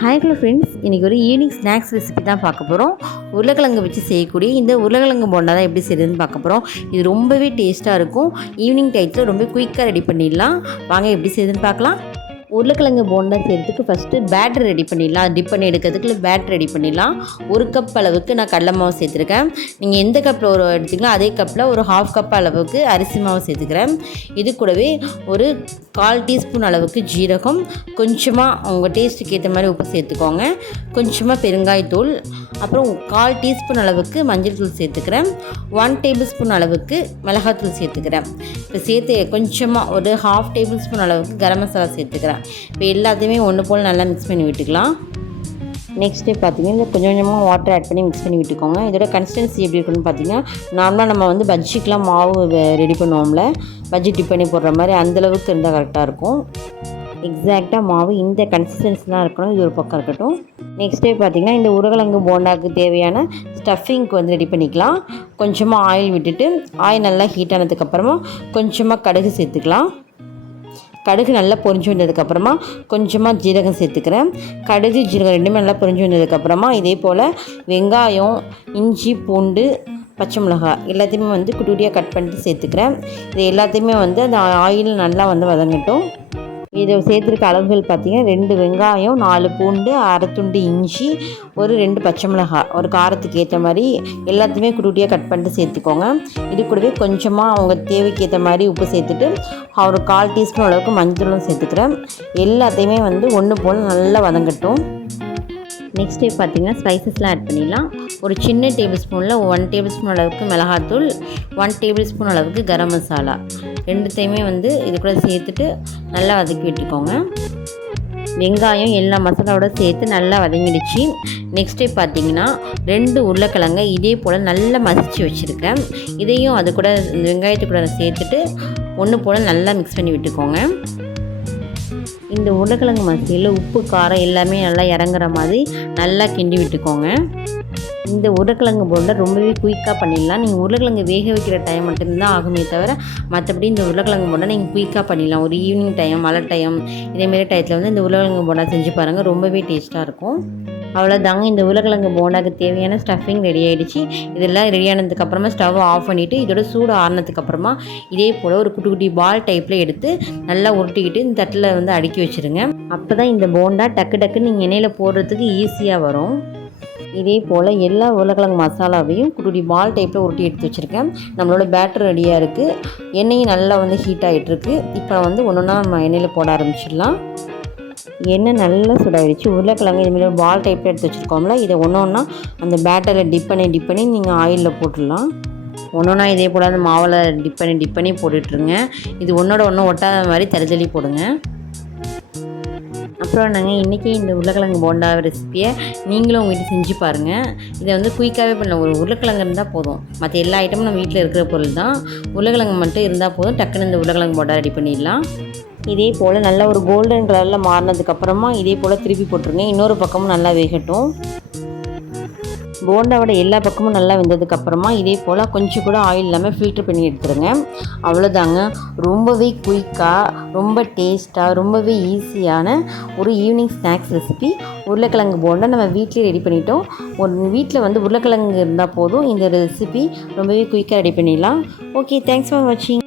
Hi hello friends, இன்றைக்கி ஒரு evening snacks recipe தான் பார்க்க போகிறோம். உருளைக்கிழங்கு வச்சு செய்யக்கூடிய இந்த உருளைக்கிழங்கு போண்டா தான் எப்படி செய்யுதுன்னு பார்க்க போகிறோம். இது ரொம்பவே டேஸ்ட்டாக இருக்கும். ஈவினிங் டைத்தில் ரொம்ப குயிக்காக ரெடி பண்ணிடலாம். வாங்க எப்படி செய்யுதுன்னு பார்க்கலாம். உருளைக்கிழங்கு போண்டா செய்கிறதுக்கு ஃபஸ்ட்டு பேட்டர் ரெடி பண்ணிடலாம். டிப் பண்ணி எடுக்கிறதுக்கு பேட்டர் ரெடி பண்ணிடலாம். 1 கப் அளவுக்கு நான் கடலை மாவு சேர்த்துருக்கேன். நீங்கள் எந்த கப்பில் ஒரு எடுத்திங்களோ அதே கப்பில் ஒரு 1/2 கப் அளவுக்கு அரிசி மாவு சேர்த்துக்கிறேன். இது கூடவே ஒரு 1/4 டீஸ்பூன் அளவுக்கு ஜீரகம், கொஞ்சமாக உங்கள் டேஸ்ட்டுக்கு ஏற்ற மாதிரி உப்பு சேர்த்துக்கோங்க, கொஞ்சமாக பெருங்காயத்தூள், அப்புறம் 1/4 டீஸ்பூன் அளவுக்கு மஞ்சள் தூள் சேர்த்துக்கிறேன், 1 டேபிள் ஸ்பூன் அளவுக்கு மிளகாத்தூள் சேர்த்துக்கிறேன். இப்போ சேர்த்து கொஞ்சமாக ஒரு 1/2 டேபிள் ஸ்பூன் அளவுக்கு கரம் மசாலா சேர்த்துக்கிறேன். இப்போ எல்லாத்தையுமே ஒன்று போல் நல்லா மிக்ஸ் பண்ணி விட்டுக்கலாம். நெக்ஸ்ட் டே பார்த்தீங்கன்னா கொஞ்சம் கொஞ்சமாக வாட்டர் ஆட் பண்ணி மிக்ஸ் பண்ணி விட்டுக்கோங்க. இதோட கன்சிஸ்டன்சி எப்படி இருக்குன்னு பார்த்தீங்கன்னா, நார்மலாக நம்ம வந்து பஜ்ஜிக்கெலாம் மாவு ரெடி பண்ணுவோம்ல, பஜ்ஜி டிப் பண்ணி போடுற மாதிரி அந்தளவுக்கு இருந்தால் கரெக்டாக இருக்கும். எக்ஸாக்டாக மாவு இந்த கன்சிஸ்டன்சி தான் இருக்கணும். இது ஒரு பக்கம் இருக்கட்டும். நெக்ஸ்ட் டே பார்த்திங்கன்னா இந்த உருளைக்கிழங்கு போண்டாவுக்கு தேவையான ஸ்டஃபிங்க்கு வந்து ரெடி பண்ணிக்கலாம். கொஞ்சமாக ஆயில் விட்டுட்டு ஆயில் நல்லா ஹீட் ஆனதுக்கப்புறமா கொஞ்சமாக கடுகு சேர்த்துக்கலாம். கடுகு நல்லா பொரிஞ்சு வந்ததுக்கப்புறமா கொஞ்சமாக ஜீரகம் சேர்த்துக்கிறேன். கடுகு ஜீரகம் ரெண்டுமே நல்லா பொரிஞ்சு வந்ததுக்கப்புறமா இதே போல் வெங்காயம், இஞ்சி, பூண்டு, பச்சை மிளகாய் எல்லாத்தையுமே வந்து குட்டி குட்டியாக கட் பண்ணிட்டு சேர்த்துக்கிறேன். இது எல்லாத்தையுமே வந்து அந்த ஆயில் நல்லா வந்து வதங்கட்டும். இதை சேர்த்துருக்க அளவுகள் பார்த்திங்கன்னா 2 வெங்காயம், 4 பூண்டு, 1/2 துண்டு இஞ்சி, ஒரு 2 பச்சை மிளகாய், ஒரு காரத்துக்கு ஏற்ற மாதிரி எல்லாத்தையுமே குட்டியாக கட் பண்ணிட்டு சேர்த்துக்கோங்க. இது கூடவே கொஞ்சமாக அவங்க தேவைக்கு ஏற்ற மாதிரி உப்பு சேர்த்துட்டு ஒரு 1/4 டீஸ்பூன் அளவுக்கு மஞ்சளும் சேர்த்துக்கிறேன். எல்லாத்தையுமே வந்து ஒன்று போல் நல்லா வதங்கட்டும். நெக்ஸ்ட் டே பார்த்திங்கன்னா ஸ்பைசஸ்லாம் ஆட் பண்ணிடலாம். ஒரு சின்ன டேபிள் ஸ்பூனில் 1 டேபிள் ஸ்பூன் அளவுக்கு மிளகாத்தூள், 1 டேபிள் ஸ்பூன் அளவுக்கு கரம் மசாலா, ரெண்டுத்தையுமே வந்து இது கூட சேர்த்துட்டு நல்லா வதக்கி விட்டுக்கோங்க. வெங்காயம் எல்லா மசாலாவோட சேர்த்து நல்லா வதங்கிடுச்சு. நெக்ஸ்ட் டே பார்த்திங்கன்னா 2 உருளைக்கிழங்கை இதே போல் நல்லா மசிச்சு வச்சுருக்கேன். இதையும் அது கூட வெங்காயத்து கூட சேர்த்துட்டு ஒன்று போல் நல்லா மிக்ஸ் பண்ணி விட்டுக்கோங்க. இந்த உருளைக்கிழங்கு மசியில் உப்பு, காரம் எல்லாமே நல்லா இறங்குற மாதிரி நல்லா கிண்டி விட்டுக்கோங்க. இந்த உருளைக்கிழங்கு போண்டா ரொம்பவே குயிக்காக பண்ணிடலாம். நீங்கள் உருளைக்கிழங்கு வேக வைக்கிற டைம் மட்டும்தான் ஆகுமே தவிர மற்றபடி இந்த உருளைக்கிழங்கு போண்டா நீங்கள் குயிக்காக பண்ணிடலாம். ஒரு ஈவினிங் டைம், மழை டைம், இதேமாரி டயத்தில் வந்து இந்த உருளைக்கிழங்கு போண்டா செஞ்சு பாருங்கள், ரொம்பவே டேஸ்ட்டாக இருக்கும். அவ்வளோதாங்க, இந்த உருளைக்கிழங்கு போண்டாக்கு தேவையான ஸ்டஃபிங் ரெடி ஆகிடுச்சு. இதெல்லாம் ரெடி ஆனதுக்கப்புறமா ஸ்டவ் ஆஃப் பண்ணிவிட்டு இதோட சூடு ஆறினதுக்கப்புறமா இதே போல் ஒரு குட்டி குட்டி பால் டைப்பில் எடுத்து நல்லா உருட்டிக்கிட்டு இந்த தட்டில் வந்து அடுக்கி வச்சுருங்க. அப்போ தான் இந்த போண்டா டக்கு டக்குன்னு நீங்கள் எண்ணெயில் போடுறதுக்கு ஈஸியாக வரும். இதே போல் எல்லா உருளைக்கிழங்கு மசாலாவையும் குட்டி பால் டைப்பில் உருட்டி எடுத்து வச்சுருக்கேன். நம்மளோட பேட்டர் ரெடியாக இருக்குது. எண்ணெயும் நல்லா வந்து ஹீட் ஆகிட்டுருக்கு. இப்போ வந்து ஒன்று ஒன்றா நம்ம எண்ணெயில் போட ஆரம்பிச்சிடலாம். எண்ணெய் நல்லா சுடாயிடுச்சு. உருளைக்கிழங்கு இதுமாரி பால் டைப்பில் எடுத்து வச்சுருக்கோம்ல, இதை ஒன்று ஒன்றா அந்த பேட்டரில் டிப் பண்ணி நீங்கள் ஆயிலில் போட்டுடலாம். ஒன்று ஒன்றா இதே போல் அந்த மாவில் டிப் பண்ணி போட்டுட்ருங்க. இது ஒன்றோட ஒன்று ஒட்டாத மாதிரி தள்ளி போடுங்க. அப்புறம் நாங்கள் இன்றைக்கி இந்த உருளைக்கிழங்கு போண்டா ரெசிப்பியை நீங்களும் உங்கள் வீட்டில் செஞ்சு பாருங்கள். இதை வந்து குயிக்காகவே பண்ணலாம். ஒரு உருளைக்கிழங்கு இருந்தால் போதும், மற்ற எல்லா ஐட்டமும் நம்ம வீட்டில் இருக்கிற பொருள் தான். உருளைக்கிழங்கு மட்டும் இருந்தால் போதும், டக்குன்னு இந்த உருளைக்கிழங்கு போண்டா ரெடி பண்ணிடலாம். இதே போல் நல்லா ஒரு கோல்டன் கலரில் மாறினதுக்கப்புறமா இதே போல் திருப்பி போட்டுருங்க. இன்னொரு பக்கமும் நல்லா வேகட்டும். போண்டாவோட எல்லா பக்கமும் நல்லா வெந்ததுக்கப்புறமா இதே போல் கொஞ்சம் கூட ஆயில் இல்லாமல் ஃபில்ட்ரு பண்ணி எடுத்துருங்க. அவ்வளோதாங்க, ரொம்பவே குயிக்காக, ரொம்ப டேஸ்ட்டாக, ரொம்பவே ஈஸியான ஒரு ஈவினிங் ஸ்நாக்ஸ் ரெசிபி உருளைக்கிழங்கு போண்டா நம்ம வீட்டிலே ரெடி பண்ணிட்டோம். ஒரு வீட்டில் வந்து உருளைக்கிழங்கு இருந்தால் போதும், இந்த ரெசிபி ரொம்பவே குயிக்காக ரெடி பண்ணிடலாம். ஓகே, தேங்க்ஸ் ஃபார் வாட்சிங்.